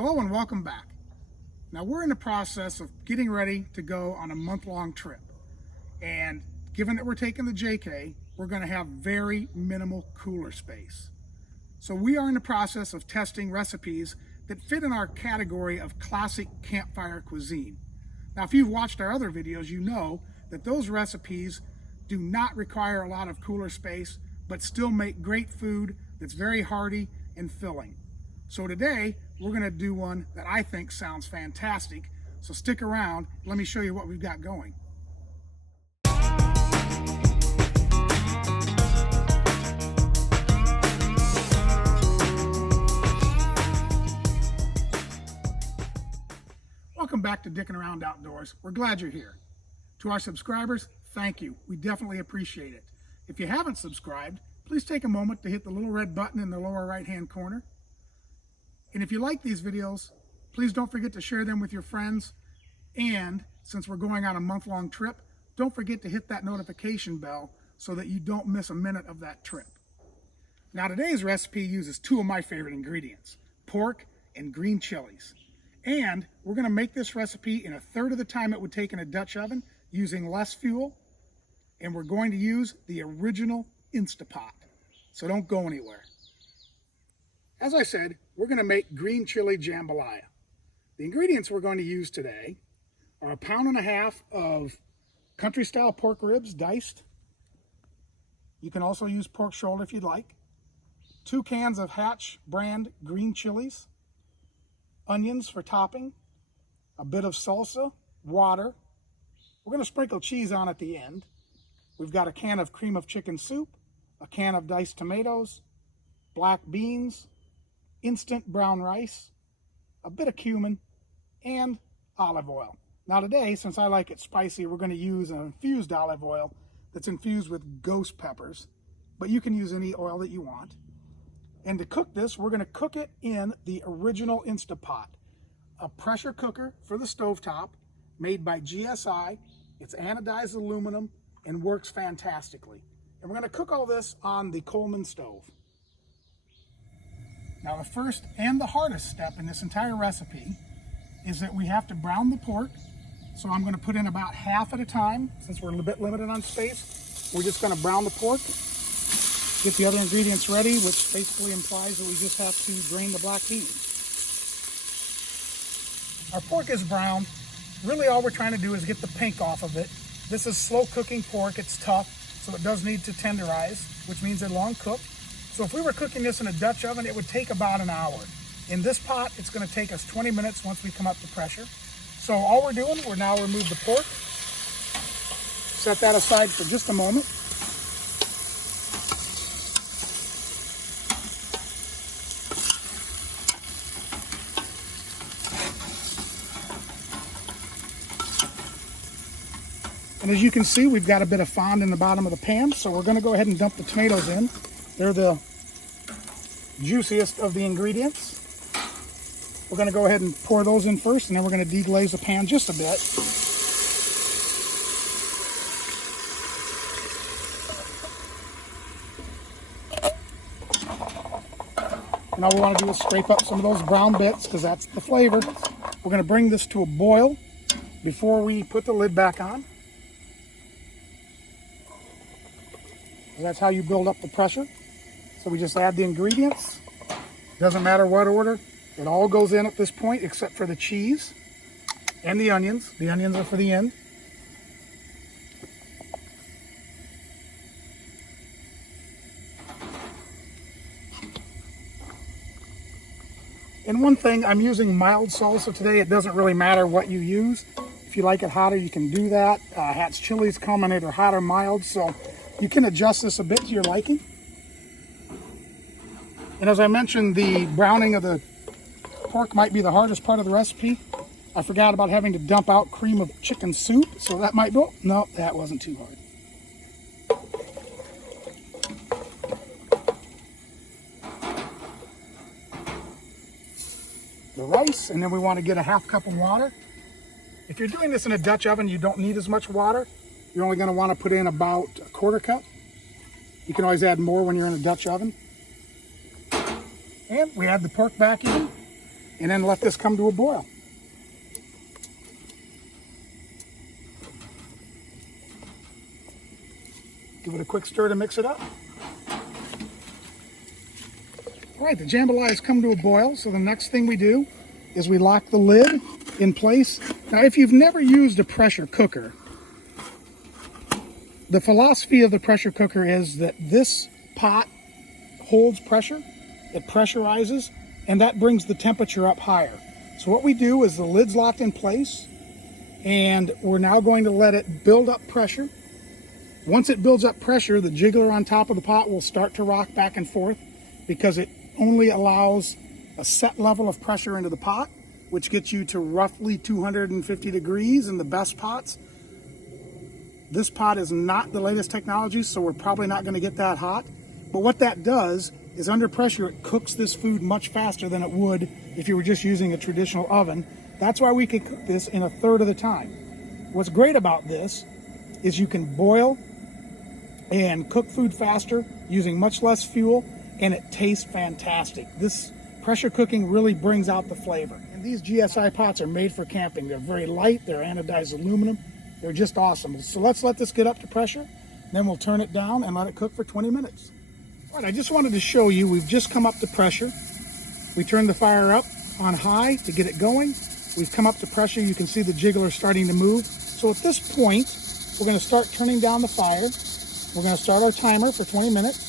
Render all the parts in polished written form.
Hello and welcome back. Now we're in the process of getting ready to go on a month-long trip. And given that we're taking the JK, we're going to have very minimal cooler space. So we are in the process of testing recipes that fit in our category of classic campfire cuisine. Now if you've watched our other videos, you know that those recipes do not require a lot of cooler space, but still make great food that's very hearty and filling. So today, we're gonna do one that I think sounds fantastic. So stick around, let me show you what we've got going. Welcome back to Dickin' Around Outdoors. We're glad you're here. To our subscribers, thank you. We definitely appreciate it. If you haven't subscribed, please take a moment to hit the little red button in the lower right-hand corner. And if you like these videos, please don't forget to share them with your friends. And since we're going on a month-long trip, don't forget to hit that notification bell so that you don't miss a minute of that trip. Now today's recipe uses two of my favorite ingredients, pork and green chilies. And we're gonna make this recipe in a third of the time it would take in a Dutch oven using less fuel. And we're going to use the original Instapot. So don't go anywhere. As I said, we're going to make green chile jambalaya. The ingredients we're going to use today are 1.5 pounds of country style pork ribs diced. You can also use pork shoulder if you'd like. 2 cans of Hatch brand green chilies, onions for topping, a bit of salsa, water. We're going to sprinkle cheese on at the end. We've got a can of cream of chicken soup, a can of diced tomatoes, black beans, instant brown rice, a bit of cumin, and olive oil. Now today, since I like it spicy, we're going to use an infused olive oil that's infused with ghost peppers, but you can use any oil that you want. And to cook this, we're going to cook it in the original Instapot, a pressure cooker for the stovetop made by GSI. It's anodized aluminum and works fantastically. And we're going to cook all this on the Coleman stove. Now the first and the hardest step in this entire recipe is that we have to brown the pork. So I'm going to put in about half at a time. Since we're a bit limited on space, we're just going to brown the pork, get the other ingredients ready, which basically implies that we just have to drain the black beans. Our pork is browned. Really all we're trying to do is get the pink off of it. This is slow cooking pork. It's tough, so it does need to tenderize, which means a long cook. So if we were cooking this in a Dutch oven, it would take about an hour. In this pot, it's going to take us 20 minutes once we come up to pressure. So all we're doing, we're now remove the pork, set that aside for just a moment. And as you can see, we've got a bit of fond in the bottom of the pan, so we're going to go ahead and dump the tomatoes in. They're the juiciest of the ingredients. We're going to go ahead and pour those in first, and then we're going to deglaze the pan just a bit. And all we want to do is scrape up some of those brown bits, because that's the flavor. We're going to bring this to a boil before we put the lid back on. That's how you build up the pressure. So we just add the ingredients. Doesn't matter what order. It all goes in at this point except for the cheese and the onions. The onions are for the end. And one thing, I'm using mild salsa today. It doesn't really matter what you use. If you like it hotter, you can do that. Hatch chilies come in either hot or mild, so you can adjust this a bit to your liking. And as I mentioned, the browning of the pork might be the hardest part of the recipe. I forgot about having to dump out cream of chicken soup, so that might go. No, that wasn't too hard. The rice, and then we want to get a 1/2 cup of water. If you're doing this in a Dutch oven, you don't need as much water. You're only going to want to put in about 1/4 cup. You can always add more when you're in a Dutch oven. And we add the pork back in. and then let this come to a boil. Give it a quick stir to mix it up. All right, the jambalaya has come to a boil, so the next thing we do is we lock the lid in place. Now, if you've never used a pressure cooker, the philosophy of the pressure cooker is that this pot holds pressure, it pressurizes, and that brings the temperature up higher. So what we do is the lid's locked in place, and we're now going to let it build up pressure. Once it builds up pressure, the jiggler on top of the pot will start to rock back and forth because it only allows a set level of pressure into the pot, which gets you to roughly 250 degrees in the best pots. This pot is not the latest technology, so we're probably not going to get that hot. But what that does is under pressure, it cooks this food much faster than it would if you were just using a traditional oven. That's why we can cook this in a third of the time. What's great about this is you can boil and cook food faster using much less fuel, and it tastes fantastic. This pressure cooking really brings out the flavor. And these GSI pots are made for camping. They're very light, they're anodized aluminum. They're just awesome. So let's let this get up to pressure, then we'll turn it down and let it cook for 20 minutes. All right, I just wanted to show you, we've just come up to pressure. We turned the fire up on high to get it going. We've come up to pressure. You can see the jiggler starting to move. So at this point, we're going to start turning down the fire. We're going to start our timer for 20 minutes.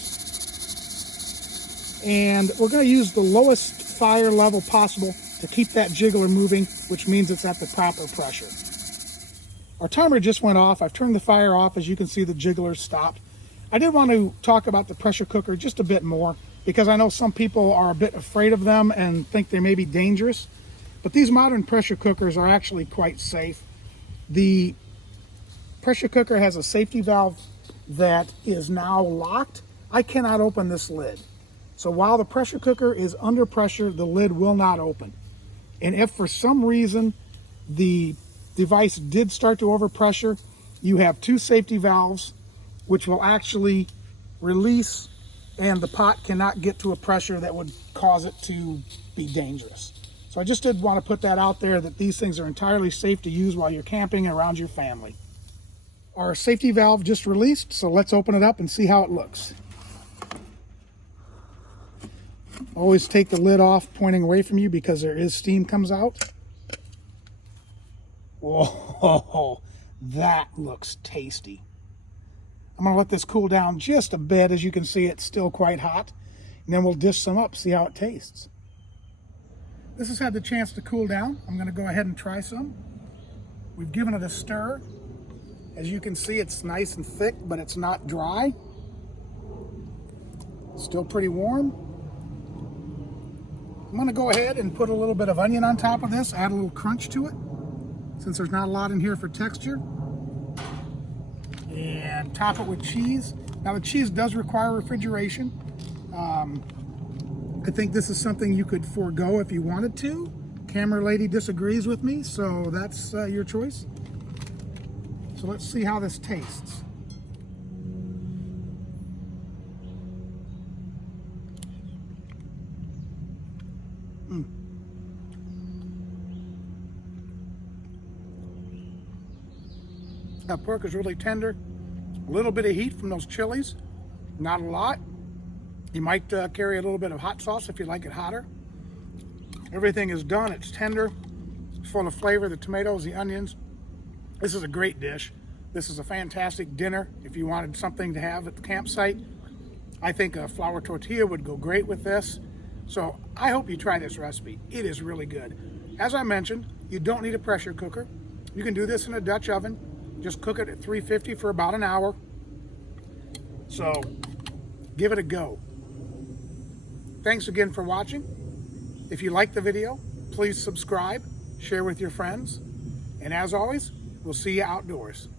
And we're going to use the lowest fire level possible to keep that jiggler moving, which means it's at the proper pressure. Our timer just went off. I've turned the fire off. As you can see, the jiggler stopped. I did want to talk about the pressure cooker just a bit more because I know some people are a bit afraid of them and think they may be dangerous. But these modern pressure cookers are actually quite safe. The pressure cooker has a safety valve that is now locked. I cannot open this lid. So while the pressure cooker is under pressure, the lid will not open. And if for some reason the device did start to overpressure, you have two safety valves which will actually release, and the pot cannot get to a pressure that would cause it to be dangerous. So I just did want to put that out there, that these things are entirely safe to use while you're camping around your family. Our safety valve just released, so let's open it up and see how it looks. Always take the lid off pointing away from you because there is steam comes out. Whoa, that looks tasty. I'm going to let this cool down just a bit. As you can see, it's still quite hot. And then we'll dish some up, see how it tastes. This has had the chance to cool down. I'm going to go ahead and try some. We've given it a stir. As you can see, it's nice and thick, but it's not dry. Still pretty warm. I'm going to go ahead and put a little bit of onion on top of this, add a little crunch to it, since there's not a lot in here for texture. And top it with cheese. Now the cheese does require refrigeration. I think this is something you could forego if you wanted to. Camera lady disagrees with me, so that's your choice. So let's see how this tastes. That pork is really tender. A little bit of heat from those chilies, not a lot. You might carry a little bit of hot sauce if you like it hotter. Everything is done. It's tender, full of flavor, the tomatoes, the onions. This is a great dish. This is a fantastic dinner if you wanted something to have at the campsite. I think a flour tortilla would go great with this. So I hope you try this recipe. It is really good. As I mentioned, you don't need a pressure cooker. You can do this in a Dutch oven. Just cook it at 350 for about an hour. So give it a go. Thanks again for watching. If you liked the video, please subscribe, share with your friends, and as always, we'll see you outdoors.